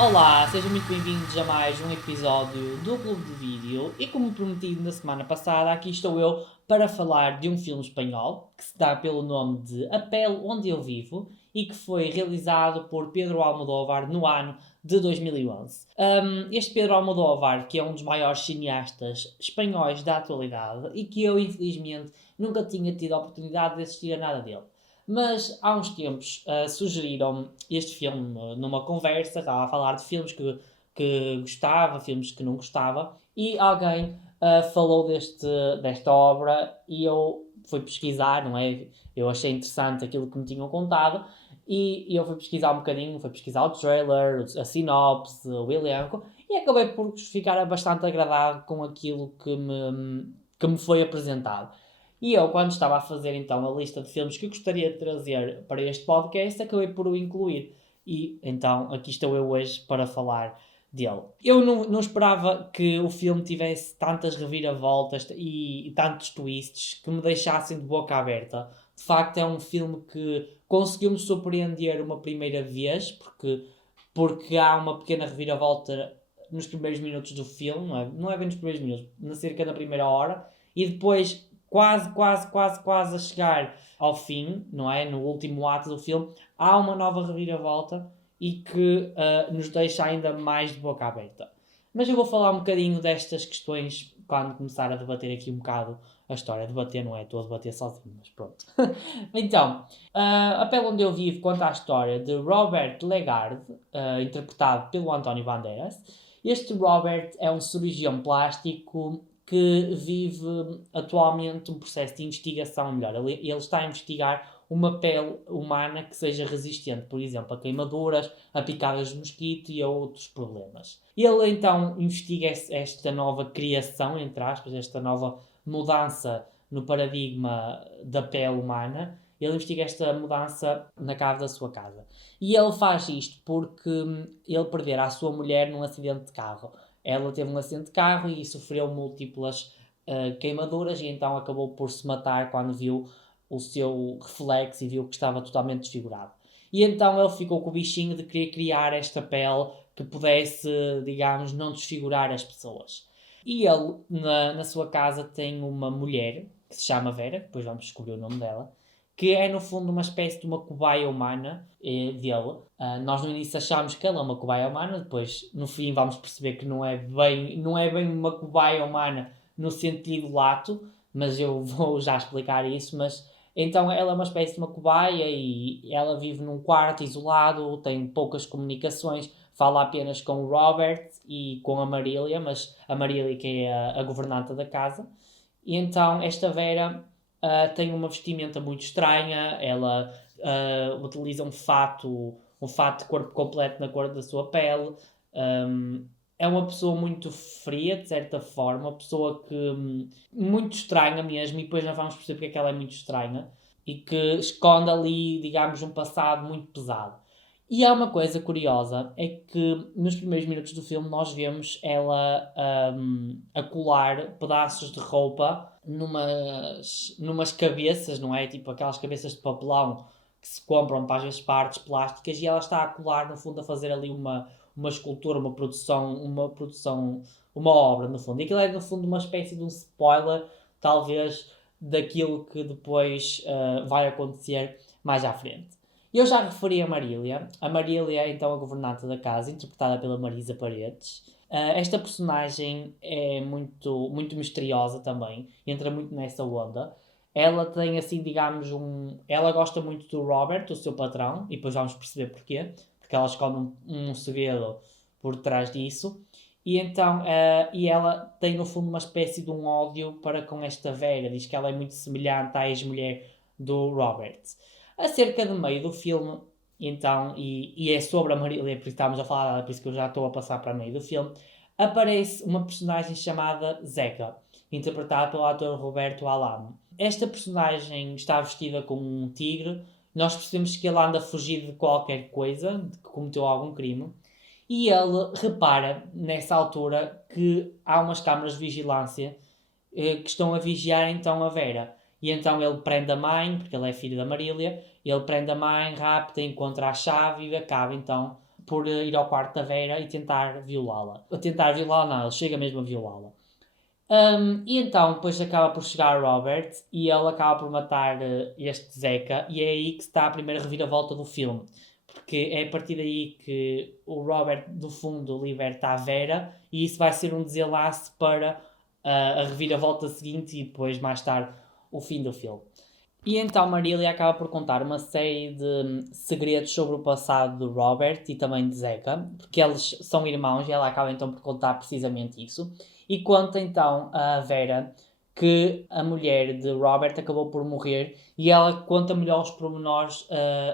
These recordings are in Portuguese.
Olá, sejam muito bem-vindos a mais um episódio do Clube de Vídeo e como prometido na semana passada, aqui estou eu para falar de um filme espanhol que se dá pelo nome de A Pele Onde Eu Vivo e que foi realizado por Pedro Almodóvar no ano de 2011. Este Pedro Almodóvar, que é um dos maiores cineastas espanhóis da atualidade e que eu, infelizmente, nunca tinha tido a oportunidade de assistir a nada dele. Mas há uns tempos sugeriram este filme numa conversa, estava a falar de filmes que gostava, filmes que não gostava, e alguém falou desta obra e eu fui pesquisar, não é? Eu achei interessante aquilo que me tinham contado e eu fui pesquisar um bocadinho, fui pesquisar o trailer, a sinopse, o elenco e acabei por ficar bastante agradado com aquilo que me foi apresentado. E eu, quando estava a fazer então a lista de filmes que eu gostaria de trazer para este podcast, acabei por o incluir. E então aqui estou eu hoje para falar dele. Eu não esperava que o filme tivesse tantas reviravoltas e tantos twists que me deixassem de boca aberta. De facto, é um filme que conseguiu-me surpreender uma primeira vez, porque há uma pequena reviravolta nos primeiros minutos do filme, não é bem nos primeiros minutos, na cerca da primeira hora, e depois quase a chegar ao fim, não é? No último ato do filme, há uma nova reviravolta e que nos deixa ainda mais de boca aberta. Mas eu vou falar um bocadinho destas questões quando começar a debater aqui um bocado a história. Debater não é, estou a debater sozinho, mas pronto. Então, a pele onde eu vivo conta a história de Robert Legard, interpretado pelo António Banderas. Este Robert é um cirurgião plástico que vive atualmente um processo de investigação melhor. Ele está a investigar uma pele humana que seja resistente, por exemplo, a queimaduras, a picadas de mosquito e a outros problemas. Ele então investiga esta nova criação, entre aspas, esta nova mudança no paradigma da pele humana. Ele investiga esta mudança na cave da sua casa. E ele faz isto porque ele perdera a sua mulher num acidente de carro. Ela teve um acidente de carro e sofreu múltiplas queimaduras e então acabou por se matar quando viu o seu reflexo e viu que estava totalmente desfigurado. E então ele ficou com o bichinho de querer criar esta pele que pudesse, digamos, não desfigurar as pessoas. E ele, na sua casa, tem uma mulher que se chama Vera, depois vamos descobrir o nome dela, que é no fundo uma espécie de uma cobaia humana dele. Nós no início achámos que ela é uma cobaia humana, depois no fim vamos perceber que não é bem uma cobaia humana no sentido lato, mas eu vou já explicar isso. Mas então ela é uma espécie de uma cobaia e ela vive num quarto isolado, tem poucas comunicações, fala apenas com o Robert e com a Marília, mas a Marília que é a governanta da casa. E então esta Vera tem uma vestimenta muito estranha, ela utiliza um fato de corpo completo na cor da sua pele. Um, é uma pessoa muito fria, de certa forma, uma pessoa que muito estranha mesmo, e depois nós vamos perceber porque é que ela é muito estranha e que esconde ali, digamos, um passado muito pesado. E há uma coisa curiosa, é que nos primeiros minutos do filme nós vemos ela a colar pedaços de roupa numas cabeças, não é? Tipo aquelas cabeças de papelão que se compram para às vezes para artes plásticas e ela está a colar, no fundo, a fazer ali uma escultura, uma obra, no fundo. E aquilo é, no fundo, uma espécie de um spoiler, talvez, daquilo que depois vai acontecer mais à frente. Eu já referi a Marília. A Marília é então a governanta da casa, interpretada pela Marisa Paredes. Esta personagem é muito, muito misteriosa também, entra muito nessa onda. Ela tem assim, digamos, ela gosta muito do Robert, o seu patrão, e depois vamos perceber porquê, porque ela esconde um segredo por trás disso. E então, e ela tem no fundo uma espécie de um ódio para com esta Vera, diz que ela é muito semelhante à ex-mulher do Robert. A cerca de meio do filme, então, e é sobre a Marília, por isso estamos a falar dela, por isso que eu já estou a passar para meio do filme, aparece uma personagem chamada Zeca, interpretada pelo ator Roberto Alamo. Esta personagem está vestida como um tigre, nós percebemos que ele anda a fugir de qualquer coisa, de que cometeu algum crime, e ele repara, nessa altura, que há umas câmaras de vigilância que estão a vigiar então a Vera. E então ele prende a mãe, porque ele é filho da Marília, ele prende a mãe, rapta, encontra a chave e acaba então por ir ao quarto da Vera e tentar violá-la. Tentar violá-la não, ele chega mesmo a violá-la. E então depois acaba por chegar Robert e ele acaba por matar este Zeca, e é aí que está a primeira reviravolta do filme, porque é a partir daí que o Robert do fundo liberta a Vera, e isso vai ser um desenlace para a reviravolta seguinte e depois mais tarde o fim do filme. E então Marília acaba por contar uma série de segredos sobre o passado do Robert e também de Zeca, porque eles são irmãos, e ela acaba então por contar precisamente isso. E conta então a Vera que a mulher de Robert acabou por morrer, e ela conta melhor os pormenores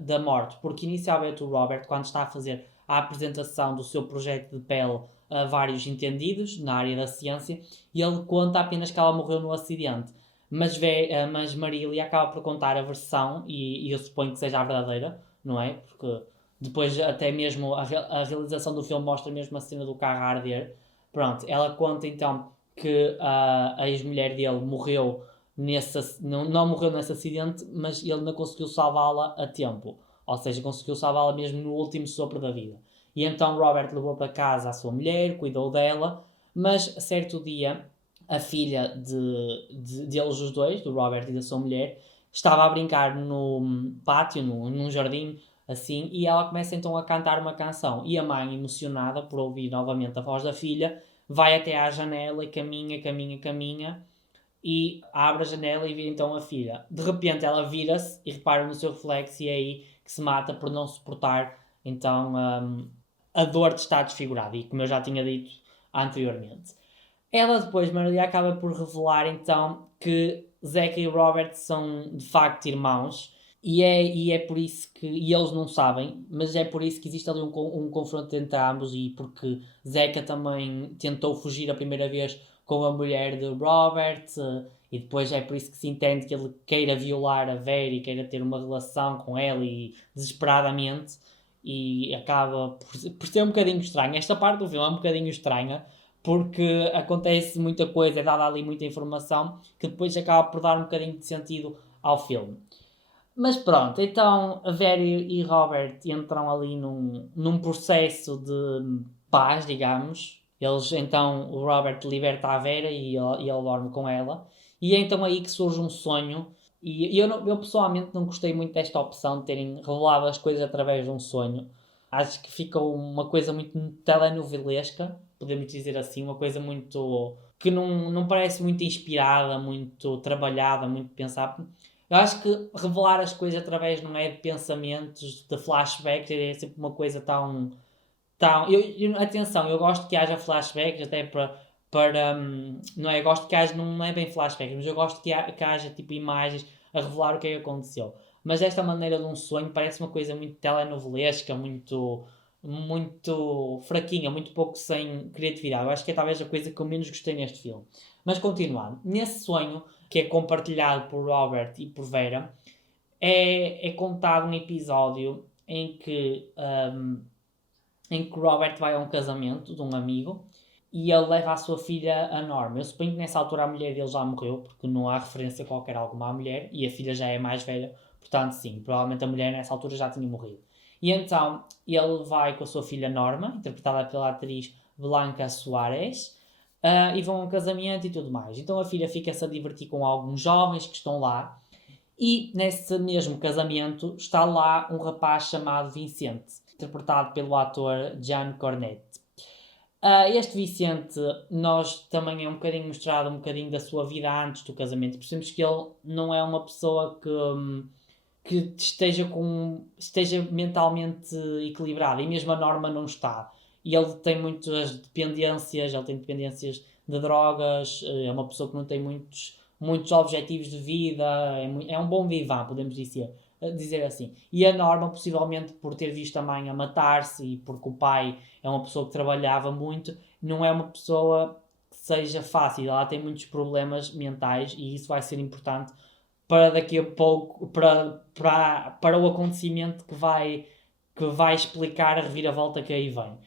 da morte, porque inicialmente o Robert, quando está a fazer a apresentação do seu projeto de pele a vários entendidos na área da ciência, ele conta apenas que ela morreu no acidente. Mas Marília acaba por contar a versão, e eu suponho que seja a verdadeira, não é? Porque depois até mesmo a realização do filme mostra mesmo a cena do carro a arder. Pronto, ela conta então que a ex-mulher dele morreu não morreu nesse acidente, mas ele não conseguiu salvá-la a tempo. Ou seja, conseguiu salvá-la mesmo no último sopro da vida. E então Robert levou para casa a sua mulher, cuidou dela, mas certo dia a filha deles os dois, do Robert e da sua mulher, estava a brincar no pátio, num jardim, assim, e ela começa então a cantar uma canção. E a mãe, emocionada por ouvir novamente a voz da filha, vai até à janela e caminha, caminha, caminha, e abre a janela e vê então a filha. De repente ela vira-se e repara no seu reflexo, e é aí que se mata por não suportar então a dor de estar desfigurada, e como eu já tinha dito anteriormente. Ela depois, Maria, acaba por revelar então que Zeca e Robert são de facto irmãos, e é por isso que, e eles não sabem, mas é por isso que existe ali um confronto entre ambos, e porque Zeca também tentou fugir a primeira vez com a mulher de Robert, e depois é por isso que se entende que ele queira violar a Vera e queira ter uma relação com ela, e desesperadamente, e acaba por ser um bocadinho estranho. Esta parte do filme é um bocadinho estranha, porque acontece muita coisa, é dada ali muita informação, que depois acaba por dar um bocadinho de sentido ao filme. Mas pronto, então a Vera e Robert entram ali num processo de paz, digamos. Eles então, o Robert liberta a Vera e ele dorme com ela. E é então aí que surge um sonho. E eu pessoalmente não gostei muito desta opção de terem revelado as coisas através de um sonho. Acho que fica uma coisa muito telenovelesca, podemos dizer assim, uma coisa muito que não parece muito inspirada, muito trabalhada, muito pensada. Eu acho que revelar as coisas através, não é, de pensamentos, de flashbacks, é sempre uma coisa tão atenção, eu gosto que haja flashbacks até para não é, eu gosto que haja, não é bem flashbacks, mas eu gosto que haja tipo imagens a revelar o que é que aconteceu. Mas esta maneira de um sonho parece uma coisa muito telenovelesca, muito fraquinha, muito pouco sem criatividade. Eu acho que é talvez a coisa que eu menos gostei neste filme. Mas continuando, nesse sonho, que é compartilhado por Robert e por Vera, é contado um episódio em que Robert vai a um casamento de um amigo, e ele leva a sua filha, a Norma. Eu suponho que nessa altura a mulher dele já morreu, porque não há referência qualquer alguma à mulher, e a filha já é mais velha, portanto sim, provavelmente a mulher nessa altura já tinha morrido. E então ele vai com a sua filha Norma, interpretada pela atriz Blanca Soares, e vão a um casamento e tudo mais. Então a filha fica-se a divertir com alguns jovens que estão lá, e nesse mesmo casamento está lá um rapaz chamado Vicente, interpretado pelo ator Jean Cornet. Este Vicente, nós também é um bocadinho mostrado um bocadinho da sua vida antes do casamento. Percebemos que ele não é uma pessoa que esteja mentalmente equilibrada, e mesmo a Norma não está. E ele tem muitas dependências, ele tem dependências de drogas, é uma pessoa que não tem muitos objetivos de vida, é um bom vivant, podemos dizer assim. E a Norma, possivelmente por ter visto a mãe a matar-se, e porque o pai é uma pessoa que trabalhava muito, não é uma pessoa que seja fácil, ela tem muitos problemas mentais, e isso vai ser importante para daqui a pouco, para o acontecimento que vai explicar a reviravolta que aí vem.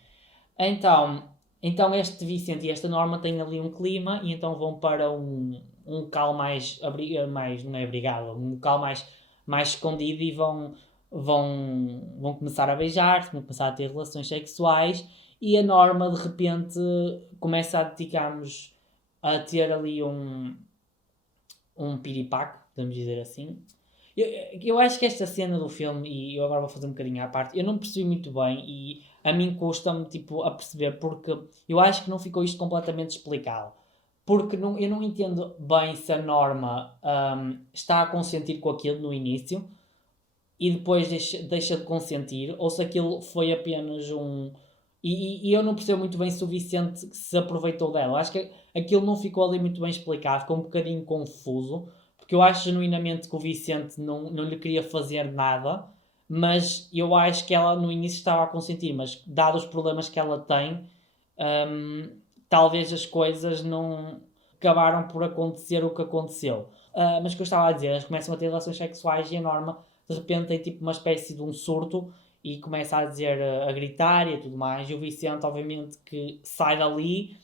Então este Vicente e esta Norma têm ali um clima, e então vão para um local mais não é abrigado, um local mais escondido, e vão começar a beijar-se, vão começar a ter relações sexuais e a Norma de repente começa a dedicar-nos a ter ali um piripaco, podemos dizer assim. Eu acho que esta cena do filme, e eu agora vou fazer um bocadinho à parte, eu não percebi muito bem e a mim custa-me tipo, a perceber porque eu acho que não ficou isto completamente explicado. Porque eu não entendo bem se a Norma está a consentir com aquilo no início e depois deixa de consentir, ou se aquilo foi apenas um. E eu não percebo muito bem se o Vicente se aproveitou dela. Acho que aquilo não ficou ali muito bem explicado, ficou um bocadinho confuso, porque eu acho genuinamente que o Vicente não lhe queria fazer nada, mas eu acho que ela no início estava a consentir, mas dados os problemas que ela tem, hum, talvez as coisas não acabaram por acontecer o que aconteceu. Mas o que eu estava a dizer, eles começam a ter relações sexuais e a Norma de repente tem tipo uma espécie de um surto e começa a dizer, a gritar e tudo mais. E o Vicente, obviamente, que sai dali,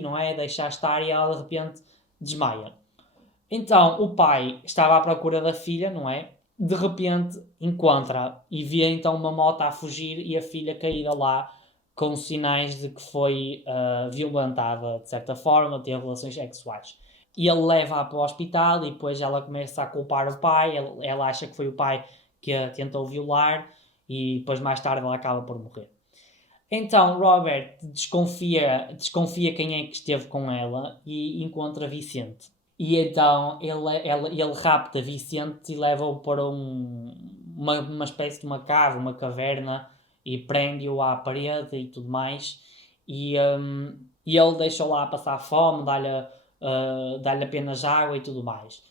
não é? Deixa estar e ela de repente desmaia. Então o pai estava à procura da filha, não é? De repente encontra e vê então uma moto a fugir e a filha caída lá com sinais de que foi violentada de certa forma, ter relações sexuais. E ele leva-a para o hospital e depois ela começa a culpar o pai, ela acha que foi o pai que a tentou violar e depois mais tarde ela acaba por morrer. Então Robert desconfia quem é que esteve com ela e encontra Vicente. E então ele rapta Vicente e leva-o para uma espécie de uma cave, uma caverna, e prende-o à parede e tudo mais. E ele deixa-o lá passar fome, dá-lhe apenas água e tudo mais.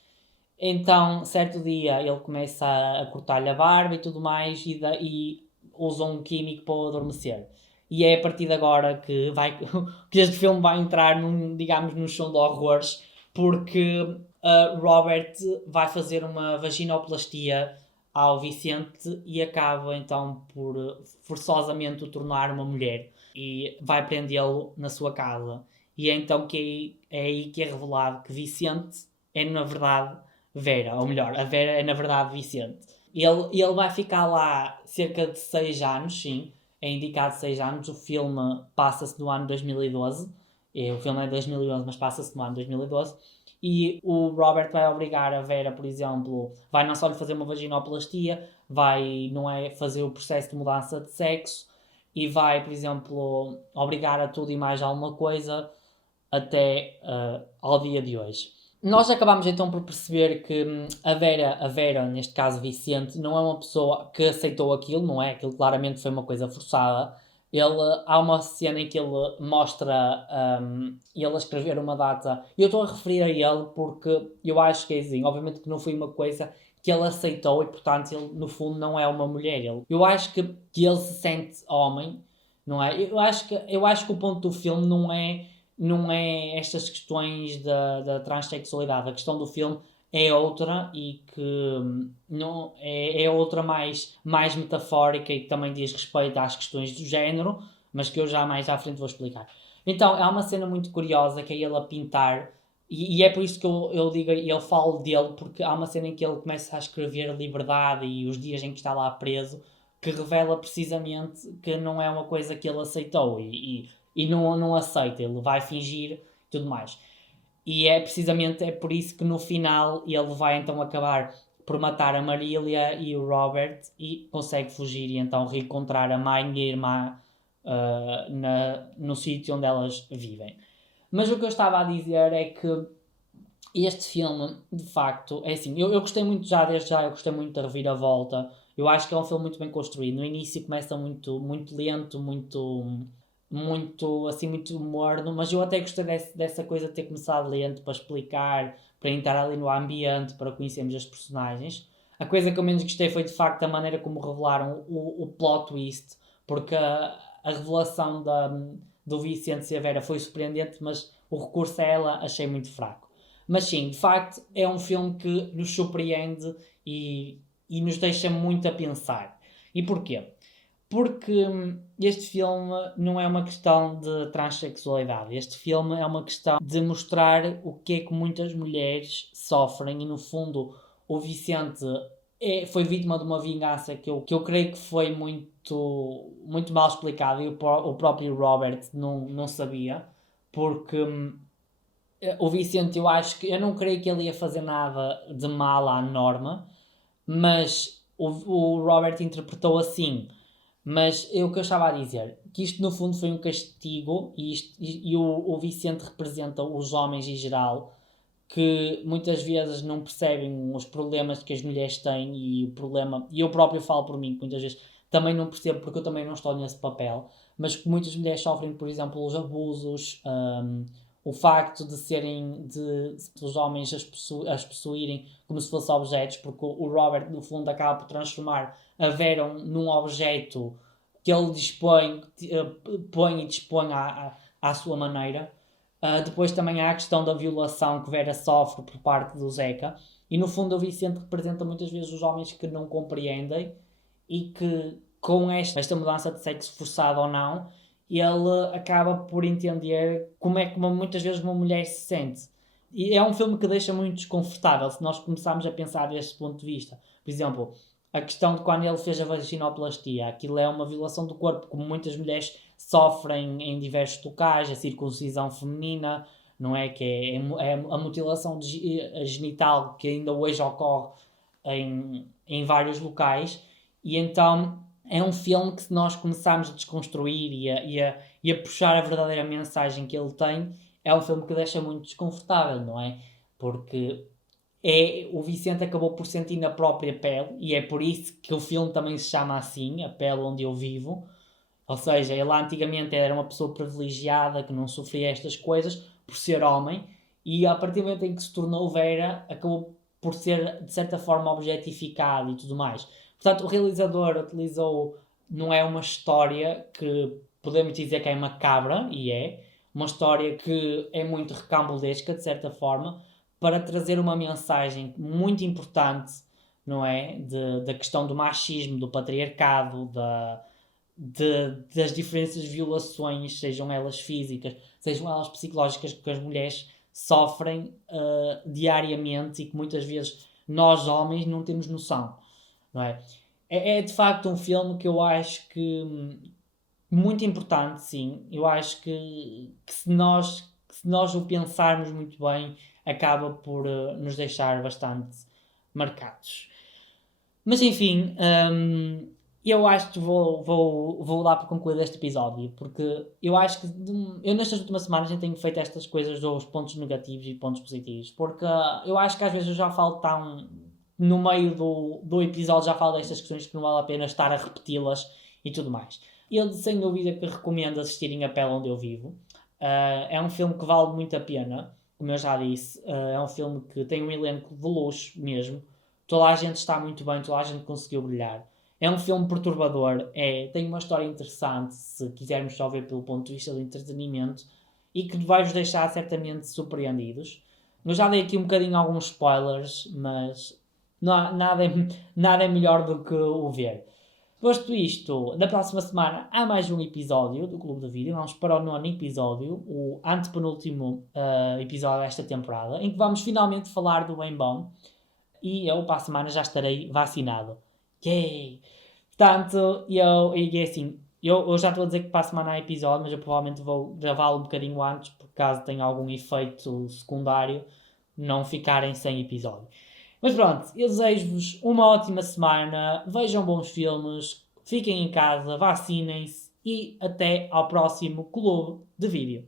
Então, certo dia, ele começa a cortar-lhe a barba e tudo mais e usa um químico para o adormecer. E é a partir de agora que este filme vai entrar digamos, num show de horrores, porque Robert vai fazer uma vaginoplastia ao Vicente e acaba então por forçosamente o tornar uma mulher e vai prendê-lo na sua casa. E é então é aí que é revelado que Vicente é na verdade Vera, ou melhor, a Vera é na verdade Vicente. Ele vai ficar lá cerca de 6 anos, sim, é indicado 6 anos. O filme passa-se no ano 2012. O filme é de 2011, mas passa-se no ano 2012. E o Robert vai obrigar a Vera, por exemplo, vai não só lhe fazer uma vaginoplastia, vai, não é, fazer o processo de mudança de sexo e vai, por exemplo, obrigar a tudo e mais alguma coisa até ao dia de hoje. Nós acabamos então por perceber que a Vera, neste caso Vicente, não é uma pessoa que aceitou aquilo, não é? Aquilo claramente foi uma coisa forçada. Há uma cena em que ele mostra ele a escrever uma data. E eu estou a referir a ele porque eu acho que é assim, obviamente que não foi uma coisa que ele aceitou e portanto ele no fundo não é uma mulher. Eu acho que ele se sente homem, não é? Eu acho que o ponto do filme não é estas questões da transexualidade. A questão do filme é outra e que não, é outra mais metafórica e que também diz respeito às questões do género, mas que eu já mais à frente vou explicar. Então, há uma cena muito curiosa que é ele a pintar, e é por isso que eu digo, eu falo dele, porque há uma cena em que ele começa a escrever liberdade e os dias em que está lá preso, que revela precisamente que não é uma coisa que ele aceitou e não aceita, ele vai fingir e tudo mais. E é precisamente por isso que no final ele vai então acabar por matar a Marília e o Robert e consegue fugir e então reencontrar a mãe e a irmã no sítio onde elas vivem. Mas o que eu estava a dizer é que este filme, de facto, é assim, eu gostei muito desde já, eu gostei muito da reviravolta. Eu acho que é um filme muito bem construído. No início começa muito lento, assim, muito morno, mas eu até gostei dessa coisa de ter começado lento para explicar, para entrar ali no ambiente, para conhecermos as personagens. A coisa que eu menos gostei foi de facto a maneira como revelaram o plot twist, porque a revelação do Vicente Severa foi surpreendente, mas o recurso a ela achei muito fraco. Mas sim, de facto, é um filme que nos surpreende e nos deixa muito a pensar. E porquê? Porque este filme não é uma questão de transexualidade. Este filme é uma questão de mostrar o que é que muitas mulheres sofrem e, no fundo, o Vicente foi vítima de uma vingança que eu creio que foi muito, muito mal explicada, e o próprio Robert não sabia, porque o Vicente, eu não creio que ele ia fazer nada de mal à Norma, mas o Robert interpretou assim. Mas é o que eu estava a dizer, que isto no fundo foi um castigo, e o Vicente representa os homens em geral, que muitas vezes não percebem os problemas que as mulheres têm, e o problema, e eu próprio falo por mim, que muitas vezes também não percebo, porque eu também não estou nesse papel, mas que muitas mulheres sofrem, por exemplo, os abusos, o facto de os homens as possuírem como se fossem objetos, porque o Robert no fundo acaba por transformar a Vera num objeto que ele põe e dispõe à sua maneira. Depois também há a questão da violação que Vera sofre por parte do Zeca. E no fundo o Vicente representa muitas vezes os homens que não compreendem, e que com esta mudança de sexo forçada ou não, ele acaba por entender como é que muitas vezes uma mulher se sente. E é um filme que deixa muito desconfortável se nós começarmos a pensar deste ponto de vista. Por exemplo, a questão de quando ele fez a vaginoplastia, aquilo é uma violação do corpo, como muitas mulheres sofrem em diversos locais, a circuncisão feminina, não é? Que é a mutilação genital, que ainda hoje ocorre em vários locais. E então é um filme que, se nós começarmos a desconstruir e a puxar a verdadeira mensagem que ele tem, é um filme que deixa muito desconfortável, não é? Porque o Vicente acabou por sentir na própria pele, e é por isso que o filme também se chama assim, A Pele Onde Eu Vivo. Ou seja, ele antigamente era uma pessoa privilegiada que não sofria estas coisas por ser homem, e a partir do momento em que se tornou Vera, acabou por ser de certa forma objetificado e tudo mais. Portanto, o realizador utilizou, não é uma história que podemos dizer que é macabra, e é uma história que é muito recambulesca de certa forma, para trazer uma mensagem muito importante, não é? Da questão do machismo, do patriarcado, das diferentes violações, sejam elas físicas, sejam elas psicológicas, que as mulheres sofrem diariamente, e que muitas vezes nós homens não temos noção, não é? É de facto um filme que eu acho que muito importante, sim. Eu acho que se nós o pensarmos muito bem, acaba por nos deixar bastante marcados. Mas enfim, eu acho que vou dar para concluir este episódio, porque eu acho que eu nestas últimas semanas tenho feito estas coisas dos pontos negativos e pontos positivos, porque eu acho que às vezes eu já falo tão no meio do episódio, já falo destas questões que não vale a pena estar a repeti-las e tudo mais. Eu sem dúvida que recomendo assistirem A Pele Onde Eu Vivo. É um filme que vale muito a pena, como eu já disse. É um filme que tem um elenco de luxo mesmo. Toda a gente está muito bem, toda a gente conseguiu brilhar. É um filme perturbador, tem uma história interessante, se quisermos só ver pelo ponto de vista do entretenimento, e que vai-vos deixar certamente surpreendidos. Eu já dei aqui um bocadinho alguns spoilers, mas nada é melhor do que o ver. Posto isto, na próxima semana há mais um episódio do Clube do Vídeo. Vamos para o 9º episódio, o antepenúltimo episódio desta temporada, em que vamos finalmente falar do Bem Bom. E eu, para a semana, já estarei vacinado. Yay! Portanto, e assim, eu já estou a dizer que para a semana há episódio, mas eu provavelmente vou gravá-lo um bocadinho antes, por caso tenha algum efeito secundário, não ficarem sem episódio. Mas pronto, eu desejo-vos uma ótima semana, vejam bons filmes, fiquem em casa, vacinem-se, e até ao próximo Clube de Vídeo.